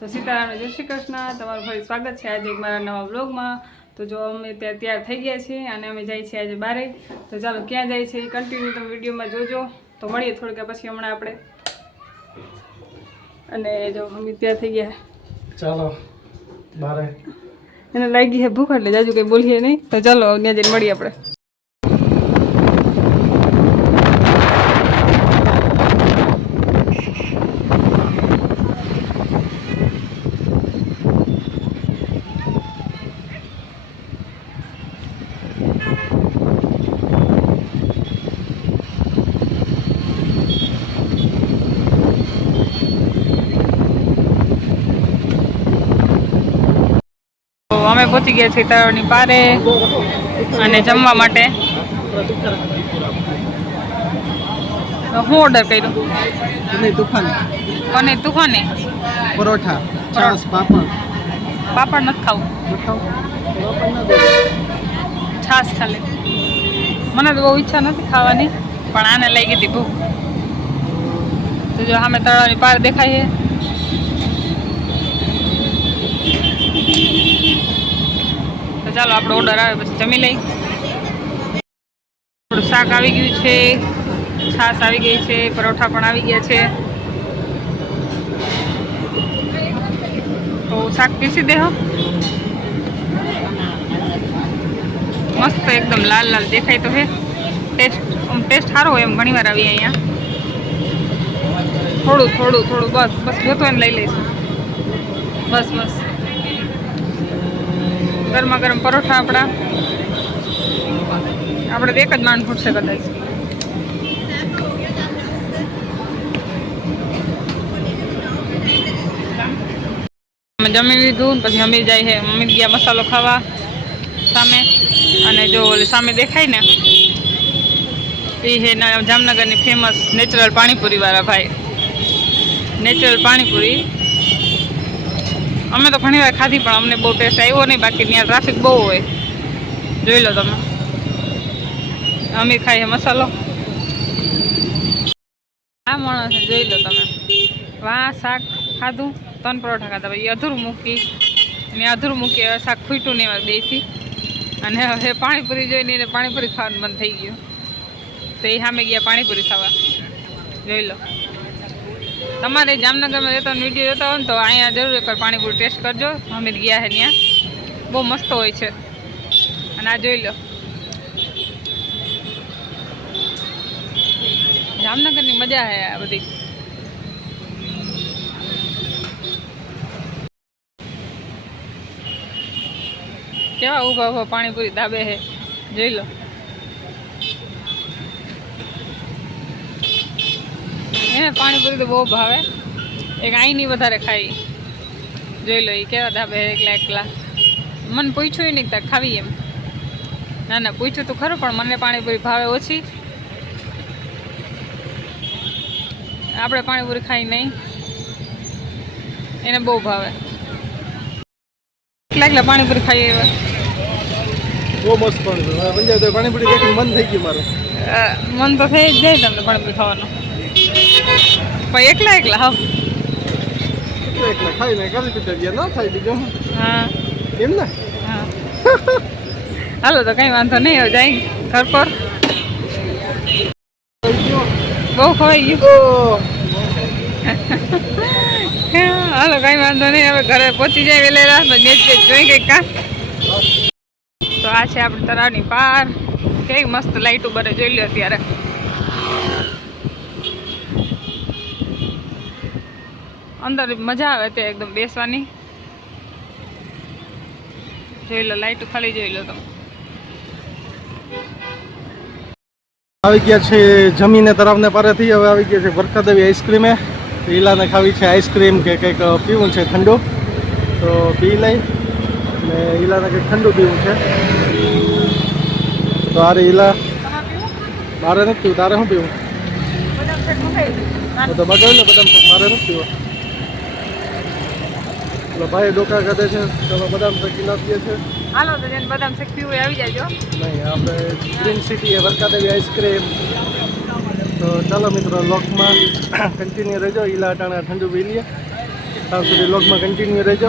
તો સીતારામ જય શ્રી કૃષ્ણ. તમારું ફરી સ્વાગત છે આજે એક મારા નવા બ્લોગમાં તો જો અમે ત્યાં તૈયાર થઈ ગયા છીએ અને અમે જઈએ છીએ આજે બારે. તો ચાલો ક્યાં જાય છે એ કન્ટિન્યુ તમે વિડીયોમાં જોજો. તો મળીએ થોડીક પછી હમણાં આપણે. અને જો અમે ત્યાં થઈ ગયા. ચાલો બારે. એને લાગી છે ભૂખ એટલે જાજુ કંઈ બોલીએ નહીં. તો ચાલો ત્યાં જઈને મળીએ આપણે. અમે પહોંચી ગયા છીએ તળાવની પારે અને જમવા માટે. હું ઓર્ડર કર્યું? નહીં તુફાન. પનીર તુફાને? પરોઠા છાસ પાપડ. પાપડ નથી ખાવું. છાસ છાશ ખાલી. મને તો બહુ ઈચ્છા નથી ખાવાની પણ આને લઈ ગઈ હતી ભૂખ. તો જો સામે તળાવની પાર દેખાય છે. ચાલો આપણો ઓર્ડર આવે પછી જમી લઈ. થોડું શાક આવી ગયું છે, છાશ આવી ગઈ છે, પરોઠા પણ આવી ગયા છે. તો શાક પીસી દેહો મસ્ત એકદમ લાલ લાલ દેખાય તો હે. ટેસ્ટ ટેસ્ટ સારો હોય એમ ઘણી વાર આવી અહીંયા. થોડું થોડું થોડું, બસ બસ જોતો એને લઈ લઈશું. બસ બસ. ગરમા ગરમ પરોઠા આપણા. આપણે એક જ માણ ફૂટશે કદાચ. જમી લીધું પછી અમીર જાય છે. અમીર ગયા મસાલો ખાવા સામે. અને જો સામે દેખાય ને એ છે જામનગરની ફેમસ નેચરલ પાણીપુરી વાળા ભાઈ. નેચરલ પાણીપુરી. અમે તો ઘણી વાર ખાધી, પણ અમને બહુ ટેસ્ટ આવ્યો નહીં. બાકી ત્યાં ટ્રાફિક બહુ હોય. જોઈ લો તમે. અમીર ખાઈએ મસાલો. આ માણસ જોઈ લો તમે. વાહ શાક ખાધું, ત્રણ પરોઠા ખાધા. પછી અધૂરું મૂકી, ને અધૂરું મૂકી હવે શાક ખૂટ્યું નહીં એવા દેથી અને હવે પાણીપુરી જોઈને એને પાણીપુરી ખાવાનું મન થઈ ગયું. તો એ સામે ગયા પાણીપુરી ખાવા. જોઈ લો. તમારે જામનગરમાં રહેતો વીડિયો જોતા હોય ને તો અહીંયા જરૂર એકવાર પાણીપુરી ટેસ્ટ કરજો. અમે ગયા છે ત્યાં. બહુ મસ્ત હોય છે. અને આ જોઈ લો. જામનગરની મજા છે આ બધી. કેવા ઊભા ઊભા પાણીપુરી દાબે છે જોઈ લો. એને પાણીપુરી તો બહુ ભાવે. એક આઈની વધારે ખાઈ. જોઈ લો એ કેવા ધાબે એકલા એકલા. મને પૂછ્યું નહીં કે ખાવી એમ. ના ના પૂછ્યું તો ખરું પણ મને પાણીપુરી ભાવે ઓછી. આપણે પાણીપુરી ખાઈ નહીં. એને બહુ ભાવે. એકલા એકલા પાણીપુરી ખાઈ એવા. બહુ મસ્ત પાણીપુરી. દેખીને મન થઈ ગયું મારું. મન તો થઈ જ જાય તમને પાણીપુરી ખાવાનું. પણ એકલા એકલા હા એટલે એટલે ખાઈને કરી પીટર ના થાય બીજું હા. એમ ને? હા. હાલો તો કઈ વાંધો નહીં હવે જાય ઘર પર. બહુ ખવાઈ ગયું. હાલો કઈ વાંધો નહીં હવે ઘરે પહોંચી જાય વેલેરા તો નેચ નેચ જોઈ કંઈક કા તો આ છે આપણે તળાવની પાર. કેવી મસ્ત લાઈટ ઉપર જોઈ લો અત્યારે. અંદર મજા આવે તે એકદમ બેસવાની. જોઈ લો લાઈટ ખાલી જોઈ લો તમે. આવી ગયા છે જમીને તરફને પારેથી હવે આવી ગયા છે વરકાદેવી આઈસ્ક્રીમે. પીલાને ખાવી છે આઈસ્ક્રીમ કે કંઈક પીવું છે ઠંડુ. તો પી લઈ ને ઈલાને કંઈક ઠંડુ પીવું છે. તો આરે ઈલા મારે નથી પીવું તારે શું પીવું? તો બગાડ લે બદામ મારે નથી પીવો. એટલે ભાઈ ડોકા કાઢે છે તમે બદામ શેકી નાખીએ છે. હાલો તો જેને બદામ શેક પીવું હોય આવી જાજો નહીં આપણે ગ્રીન સિટી એ વરકાદેવી આઈસ્ક્રીમ તો ચાલો મિત્રો લોકમાં કન્ટિન્યુ રહેજો. ઈલા અટાણા ઠંડુ પી લઈએ ત્યાં સુધી લોકમાં કન્ટિન્યુ રહેજો.